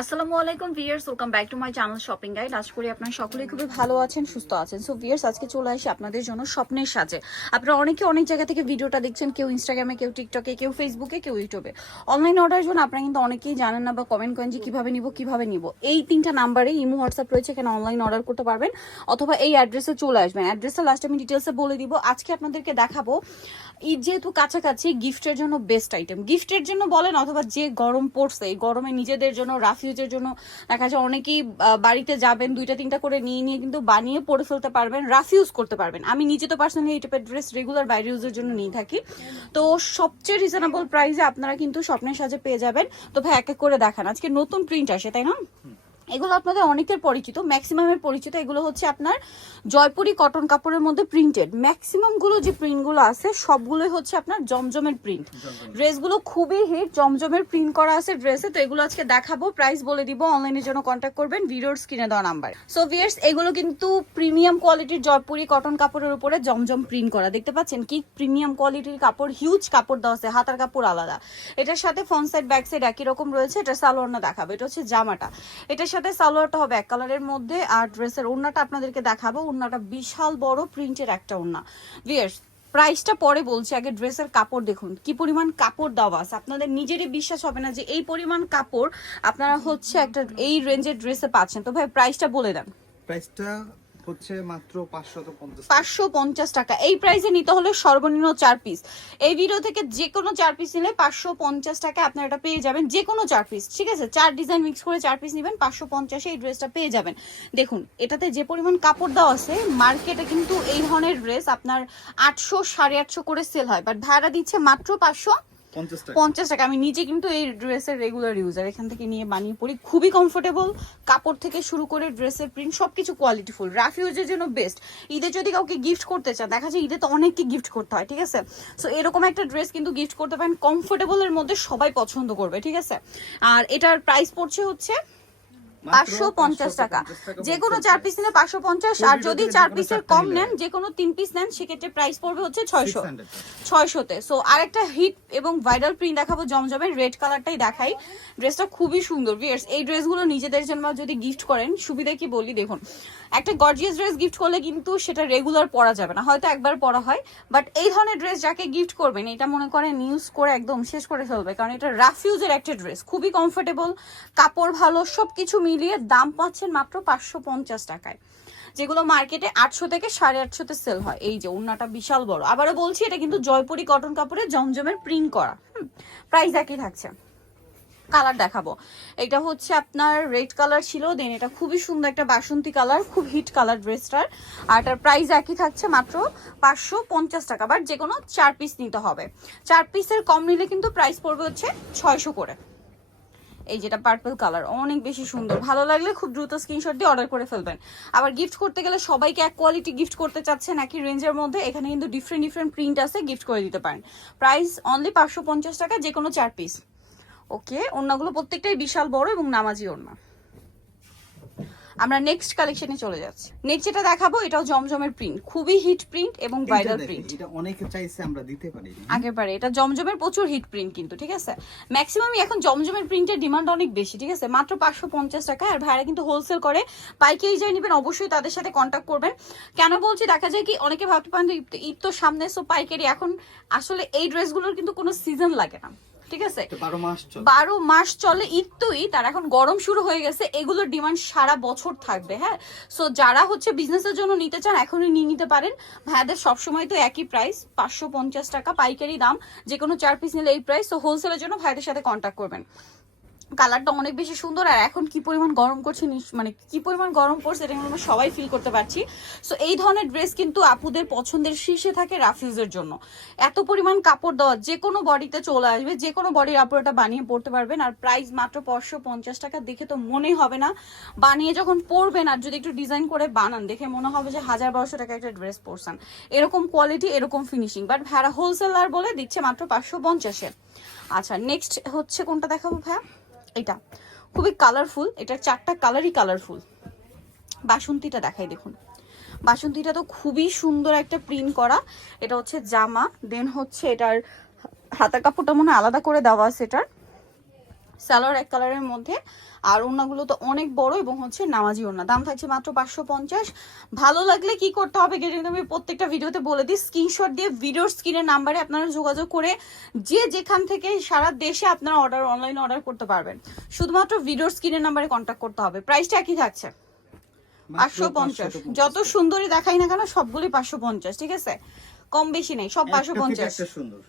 আসসালামু আলাইকুম viewers, welcome back to my channel shopping guide. আশা করি আপনারা সকলেই খুবই ভালো আছেন, সুস্থ আছেন। সো ভিউয়ার্স, আজকে চলে আসি আপনাদের জন্য স্বপ্নের সাজে। আপনারা অনেকে অনেক জায়গা থেকে ভিডিওটা দেখছেন, কেউ ইনস্টাগ্রামে, কেউ টিকটকে, কেউ ফেসবুকে, কেউ ইউটিউবে। অনলাইন অর্ডারের জন্য আপনারা কিন্তু অনেকেই জানেন না বা কমেন্ট করেন যে কিভাবে নিব। এই তিনটা নাম্বারে ইমো হোয়াটসঅ্যাপ রয়েছে, এখানে অনলাইন অর্ডার করতে পারবেন অথবা এই অ্যাড্রেসে চলে আসবেন। অ্যাড্রেসটা লাস্ট আমি ডিটেলসে বলে দিব। আজকে আপনাদেরকে দেখাবো ঈদ যেহেতু কাছাকাছি, গিফটের জন্য বেস্ট আইটেম। গিফটের জন্য বলেন অথবা যে গরম পড়ছে, এই গরমে নিজেদের জন্য, রাফিউজের জন্য। দেখা যায় অনেকেই বাড়িতে যাবেন, দুইটা তিনটা করে নিয়ে কিন্তু বানিয়ে পরে ফেলতে পারবেন, রাফিউজ করতে পারবেন। আমি নিজে তো পার্সোনালি এই টাইপের ড্রেস রেগুলার বাইরে ইউজের জন্য নিয়ে থাকি। তো সবচেয়ে রিজনেবল প্রাইসে আপনারা কিন্তু স্বপ্নের সাজে পেয়ে যাবেন। তো ভাই এক এক করে দেখান। আজকে নতুন প্রিন্ট আসে, তাই না? এগুলো আপনাদের অনেকের পরিচিত, ম্যাক্সিমামের পরিচিত। এগুলো হচ্ছে আপনার জয়পুরি কটন কাপড়ের মধ্যে প্রিন্টেড। ম্যাক্সিমাম গুলো যে প্রিন্টগুলো আছে সবগুলোই হচ্ছে আপনার জমজমের প্রিন্ট। ড্রেসগুলো খুবই হিট, জমজমের প্রিন্ট করা আছে ড্রেসে। তো এগুলো আজকে দেখাবো, প্রাইস বলে দিব। অনলাইনের জন্য কন্ট্যাক্ট করবেন ভিডিওর স্ক্রিনে দেওয়া নাম্বার। সো ভিউয়ার্স, এগুলো কিন্তু প্রিমিয়াম কোয়ালিটির জয়পুরি কটন কাপড়ের উপরে জমজম প্রিন্ট করা। দেখতে পাচ্ছেন কি প্রিমিয়াম কোয়ালিটির কাপড়, হিউজ কাপড় দেওয়া আছে, হাতার কাপড় আলাদা। এটার সাথে ফ্রন্ট সাইড ব্যাক সাইড একই রকম রয়েছে। এটা সালোয়ারটা দেখাবো, এটা হচ্ছে জামাটা। এটার সাথে সালোয়ারটা হবে এক কালারের মধ্যে, আর ড্রেসের ওড়নাটা আপনাদেরকে দেখাবো। ওড়নাটা বিশাল বড় প্রিন্টের একটা ওড়না। ভিউয়ার্স, প্রাইসটা পরে বলছি, আগে ড্রেসের কাপড় দেখুন কি পরিমাণ কাপড় দেওয়া আছে। আপনাদের নিজেরই বিশ্বাস হবে না যে এই পরিমাণ কাপড় আপনারা হচ্ছে একটা এই রেঞ্জের ড্রেসে পাচ্ছেন। তো ভাই প্রাইসটা বলে দেন। প্রাইসটা হচ্ছে মাত্র 550 টাকা। এই প্রাইসে নিতে হলে সর্বনিম্ন 4 পিস। এই ভিডিও থেকে যে কোনো 4 পিস নিলে 550 টাকা আপনারা এটা পেয়ে যাবেন। যে কোনো 4 পিস, ঠিক আছে? 4 ডিজাইন মিক্স করে 4 পিস নেবেন, 550 এই ড্রেসটা পেয়ে যাবেন। দেখুন এটাতে যে পরিমাণ কাপড় দেওয়া আছে, মার্কেটে কিন্তু এই ধরনের ড্রেস আপনার 800 850 করে সেল হয়, বাট ভাড়া দিচ্ছে মাত্র 550 টাকা। আমি নিজে কিন্তু এই ড্রেসের রেগুলার ইউজার, এখান থেকে নিয়ে বানিয়ে পরি। খুবই কমফোর্টেবল, কাপড় থেকে শুরু করে ড্রেসের প্রিন্ট সবকিছু কোয়ালিটিফুল। রাফিউজের জন্য বেস্ট। ঈদে যদি কাউকে গিফট করতে চান, দেখা যায় ঈদে তো অনেককে গিফট করতে হয়, ঠিক আছে? সো এরকম একটা ড্রেস কিন্তু গিফট করতে পারেন, কমফোর্টেবলের মধ্যে, সবাই পছন্দ করবে, ঠিক আছে? আর এটার প্রাইস পড়ছে হচ্ছে 550 টাকা। যে কোনো 4 পিস নিলে 550, আর যদি 4 পিসের কম নেন, যে কোনো 3 পিস নেন, সেক্ষেত্রে প্রাইস পড়বে হচ্ছে 600-তে। সো আরেকটা হিট এবং ভাইরাল প্রিন্ট দেখাবো, জমজমের রেড কালারটাই দেখাই। ড্রেসটা খুবই সুন্দর। ভিউয়ার্স, এই ড্রেসগুলো নিজেদের জন্য যদি গিফট করেন, সুবিধা কি বলি দেখুন। একটা গর্জিয়াস ড্রেস গিফট করলে কিন্তু সেটা রেগুলার পরা যাবে না, হয়তো একবার পরা হয়, বাট এই ধরনের ড্রেস যাকে গিফট করবেন, এটা মনে করেন ইউজ করে একদম শেষ করে ফেলবে, কারণ এটা রাফিউজের একটা ড্রেস, খুবই কমফোর্টেবল, কাপড় ভালো, সবকিছু মিলিয়ে দাম পাচ্ছেন মাত্র 550 টাকায়, যেগুলো মার্কেটে 800 থেকে 850-তে সেল হয়। এই যে ওড়নাটা বিশাল বড়, আবারও বলছি এটা কিন্তু জয়পুরি কটন কাপড়ে জমজমের প্রিন্ট করা। প্রাইস একই থাকছে। কালার দেখাবো, এটা হচ্ছে আপনার রেড কালার ছিল, দেন এটা খুবই সুন্দর একটা বাসন্তী কালার, খুব হিট কালার ড্রেসটার। আর এটার প্রাইস একই থাকছে মাত্র 550 টাকা। বাট যে কোনো 4 পিস নিতে হবে, 4 পিসের কম নিলে কিন্তু প্রাইস পড়বে হচ্ছে 600 করে। এই যেটা পার্পল কালার, অনেক বেশি সুন্দর। ভালো লাগলে খুব দ্রুত স্ক্রিনশট দিয়ে অর্ডার করে ফেলবেন। আবার গিফট করতে গেলে সবাইকে এক কোয়ালিটি গিফট করতে চাচ্ছেন একই রেঞ্জের মধ্যে, এখানে কিন্তু ডিফারেন্ট প্রিন্ট আছে, গিফট করে দিতে পারেন। প্রাইস অনলি 550 টাকা, যে কোনো 4 পিস। ওকে, ওড়নাগুলো প্রত্যেকটাই বিশাল বড় এবং নামাজি ওড়না। আমরা নেক্সট কালেকশনে চলে যাচ্ছি। নেক্সট যেটা দেখাবো, এটাও জমজমের প্রিন্ট, খুবই হিট প্রিন্ট এবং ভাইরাল প্রিন্ট। এটা অনেকে চাইছে, আমরা দিতে পারি আগেরবারে এটা জমজমের প্রচুর হিট প্রিন্ট কিন্তু, ঠিক আছে? ম্যাক্সিমামই এখন জমজমের প্রিন্টের ডিমান্ড অনেক বেশি, ঠিক আছে? মাত্র 550 টাকা। আর ভাইরা কিন্তু হোলসেল করে, পাইকারি যাই নেবেন অবশ্যই তাদের সাথে কন্ট্যাক্ট করবেন। কেন বলছি, দেখা যায় কি অনেকে ভাবতে পারেন ঈদ তো সামনে, সো পাইকারি। এখন আসলে এই ড্রেসগুলোর কিন্তু কোনো সিজন লাগে না, ঠিক আছে? 12 মাস চলে, ঈদ তো ঈদ, আর এখন গরম শুরু হয়ে গেছে, এগুলোর ডিমান্ড সারা বছর থাকবে। হ্যাঁ, সো যারা হচ্ছে বিজনেসের জন্য নিতে চান এখনই নিয়ে নিতে পারেন। ভাইয়াদের সবসময় তো একই প্রাইস, 550 টাকা পাইকারি দাম, যে কোনো 4 পিস নিলে এই প্রাইস। সো হোলসেলের জন্য ভাইদের সাথে কন্ট্যাক্ট করবেন। কালারটা অনেক বেশি সুন্দর। আর এখন কি পরিমাণ গরম করছে, মানে কি পরিমাণ গরম পড়ছে এটা আমরা সবাই ফিল করতে পারছি। সো এই ধরনের ড্রেস কিন্তু আপুদের পছন্দের শীর্ষে থাকে রাফিউজের জন্য। এত পরিমাণ কাপড় দেওয়া, যে কোনো বডিতে চলে আসবে, যে কোনো বডির আপুরটা বানিয়ে পড়তে পারবেন। আর প্রাইস মাত্র 550 টাকা। দেখে তো মনেই হবে না, বানিয়ে যখন পরবেন আর যদি একটু ডিজাইন করে বানান, দেখে মনে হবে যে 1000-1200 টাকা একটা ড্রেস পরছেন। এরকম কোয়ালিটি, এরকম ফিনিশিং, বাট ভাড়া হোলসেলার বলে দিচ্ছে মাত্র 550-এ। আচ্ছা, নেক্সট হচ্ছে কোনটা দেখাবো ভাইয়া? এটা খুবই কালারফুল, এটার 4টা কালারই কালারফুল। বাসন্তীটা দেখাই, দেখুন বাসন্তীটা তো খুবই সুন্দর একটা প্রিন্ট করা। এটা হচ্ছে জামা, দেন হচ্ছে এটার হাতার কাপড়টা মনে আলাদা করে দেওয়া আছে, এটার সালোয়ার এক কালারের মধ্যে, আর ওড়নাগুলো তো অনেক বড় এবং হচ্ছে নামাজি ওড়না। দাম থাকছে মাত্র 550। ভালো লাগলে কি করতে হবে কিন্তু আমি প্রত্যেকটা ভিডিওতে বলে দিই, স্ক্রিনশট দিয়ে ভিডিওর স্ক্রিনের নাম্বারে আপনারা যোগাযোগ করে যে যেখান থেকে সারা দেশে আপনারা অনলাইনে অর্ডার করতে পারবেন। শুধুমাত্র ভিডিওর স্ক্রিনের নাম্বারে কন্ট্যাক্ট করতে হবে। প্রাইসটা একই থাকছে 550। যত সুন্দরী দেখাই না কেন সবগুলি 550, ঠিক আছে? কম বেশি নেই, সব 550। একটা সুন্দর,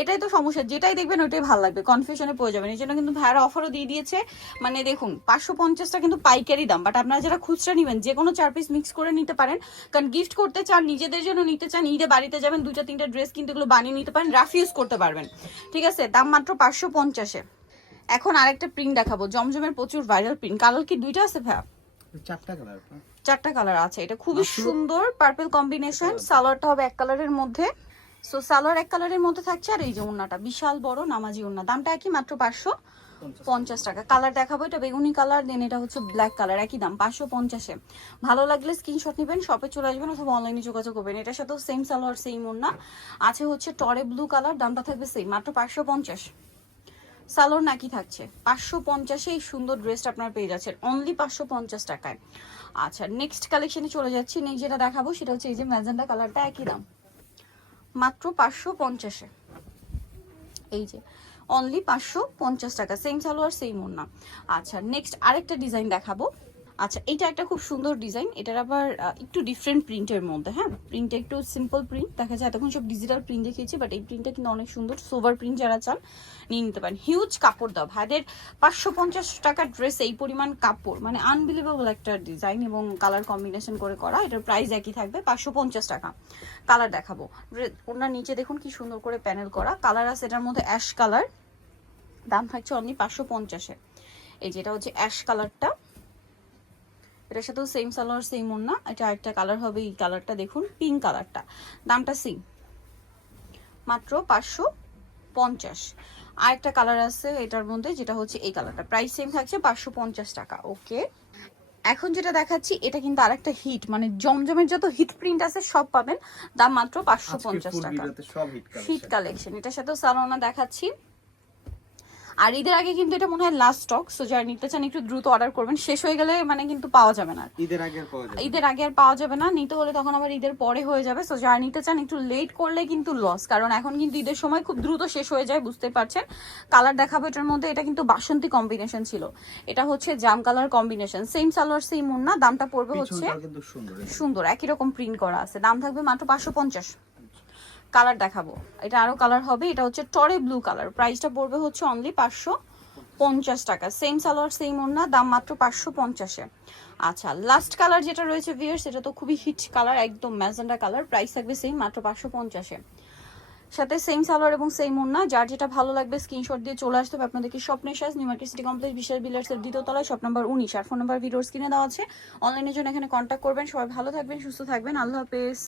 এটাই তো সমস্যা, যেটাই দেখবেন ওইটাই ভালো লাগবে, কনফিউশনে পড়ে যাবেন। এই জন্য কিন্তু ভাইয়ারা অফারও দিয়ে দিয়েছে। মানে দেখুন 550টা কিন্তু পাইকারি দাম, বাট আপনারা যারা খুচরা নেবেন যে কোনো 4 পিস মিক্স করে নিতে পারেন। কারণ গিফট করতে চান, নিজেদের জন্য নিতে চান, ঈদে বাড়িতে যাবেন 2টা 3টা ড্রেস কিন্তু এগুলো বানিয়ে নিতে পারেন, রাফ ইউজ করতে পারবেন, ঠিক আছে? দাম মাত্র 550-এ। এখন আরেকটা প্রিন্ট দেখাবো, জমজমের প্রচুর ভাইরাল প্রিন্ট। কালার কি 2টা আছে ভাইয়া? 4টা কালার, 4টা কালার আছে। এটা খুবই সুন্দর পার্পল কম্বিনেশন। সালোয়ারটা হবে এক কালারের মধ্যে। সো সালোয়ার এক কালারের মধ্যে থাকছে, আর এই যে ওড়নাটা বিশাল বড় নামাজি ওড়না। দামটা একই, মাত্র 550 টাকা। কালার দেখাবো, এটা বেগুনি কালার, দেন এটা হচ্ছে ব্ল্যাক কালার, একই দাম 550-এ। ভালো লাগলে স্ক্রিনশট নেবেন, শপে চলে আসবেন অথবা অনলাইনে যোগাযোগ করবেন। এটার সাথেও সেম সালোয়ার সেম ওড়না আছে, হচ্ছে টরে ব্লু কালার। দামটা থাকবে সেম, মাত্র 550। সালোয়ার নাকি থাকছে 550-এ। এই সুন্দর ড্রেসটা আপনারা পেয়ে যাচ্ছেন অনলি 550 টাকায়। আচ্ছা, নেক্সট কালেকশনে চলে যাচ্ছি। নেক্সট যেটা দেখাবো সেটা হচ্ছে এই যে ম্যাজেন্ডা কালারটা, একই দাম মাত্র 550-এ। এই যে অনলি 550 টাকা, সেম সালোয়ার সেম ওড়না। আচ্ছা, নেক্সট আরেকটা ডিজাইন দেখাবো। আচ্ছা, এটা একটা খুব সুন্দর ডিজাইন, এটার আবার একটু ডিফারেন্ট প্রিন্টের মধ্যে। হ্যাঁ, প্রিন্টটা একটু সিম্পল প্রিন্ট দেখা যায়, এতক্ষণ সব ডিজিটাল প্রিন্ট দেখিয়েছি, বাট এই প্রিন্টটা কিন্তু অনেক সুন্দর। সোভার প্রিন্ট যারা চান নিয়ে নিতে পারেন। হিউজ কাপড় দাও ভাইদের, 550 টাকার ড্রেস এই পরিমাণ কাপড়, মানে আনবিলিভেবল একটা ডিজাইন এবং কালার কম্বিনেশন করে করা। এটার প্রাইস একই থাকবে 550 টাকা। কালার দেখাবো, ওনার নিচে দেখুন কি সুন্দর করে প্যানেল করা। কালার আছে এটার মধ্যে অ্যাশ কালার, দাম থাকছে অনলি 550-এ। এই যেটা হচ্ছে অ্যাশ কালারটা, এটার সাথেও সেম সালোয়ার সেম ওড়না। এটা আরেকটা কালার হবে, এই কালারটা দেখুন পিঙ্ক কালারটা, দামটা সেম মাত্র 550। আরেকটা কালার আছে এটার মধ্যে, যেটা হচ্ছে এই কালারটা, প্রাইস সেম থাকছে 550 টাকা। ওকে, এখন যেটা দেখাচ্ছি এটা কিন্তু আরেকটা হিট, মানে জমজমের যত হিট প্রিন্ট আছে সব পাবেন, দাম মাত্র 550 টাকা। হিট কালেকশন, এটার সাথেও সালোনা দেখাচ্ছি। আর ঈদের আগে কিন্তু এটা মনে হয় লাস্ট স্টক, সো যারা নিতে চান একটু দ্রুত অর্ডার করবেন, শেষ হয়ে গেলে মানে কিন্তু পাওয়া যাবে না। ঈদের আগে আর পাওয়া যাবে না। ঈদের আগে আর পাওয়া যাবে না, নিতে হলে তখন আবার ঈদের পরে হয়ে যাবে। সো যারা নিতে চান একটু লেট করলে কিন্তু লস, কারণ এখন কিন্তু ঈদের সময় খুব দ্রুত শেষ হয়ে যায়, বুঝতে পারছেন। কালার দেখাবো এটার মধ্যে, এটা কিন্তু বাসন্তী কম্বিনেশন ছিল, এটা হচ্ছে জাম colour combination, same salwar same ওড়না। দামটা পড়বে হচ্ছে সুন্দর একই রকম প্রিন্ট করা আছে, দাম থাকবে মাত্র 550। কালার দেখাবো, এটা আরো কালার হবে, এটা হচ্ছে টরে ব্লু কালার, প্রাইসটা পড়বে হচ্ছে অনলি 550 টাকা। সেম সালোয়ার সেম ওড়না, দাম মাত্র 550-এ। আচ্ছা, লাস্ট কালার যেটা রয়েছে ভিউয়ার্স, এটা তো খুবই হিট কালার, একদম ম্যাজেন্ডা কালার, প্রাইস থাকবে সেম মাত্র 550-এ। সাথে সেম সালোয়ার এবং সেম ওড়না। যার যেটা ভালো লাগবে স্ক্রিনশট দিয়ে চলে আসতে হবে আপনাদেরকে স্বপ্নের সাজ, নিউ মার্কেট সিটি কমপ্লেক্স, বিশাল বিলার্সের দ্বিতীয় তলায়, শপ নাম্বার 19। আর ফোন নাম্বার ভিডিওর স্ক্রিনে দেওয়া আছে, অনলাইনের জন্য এখানে কন্ট্যাক্ট করবেন। সবাই ভালো থাকবেন, সুস্থ থাকবেন, আল্লাহ হাফেজ।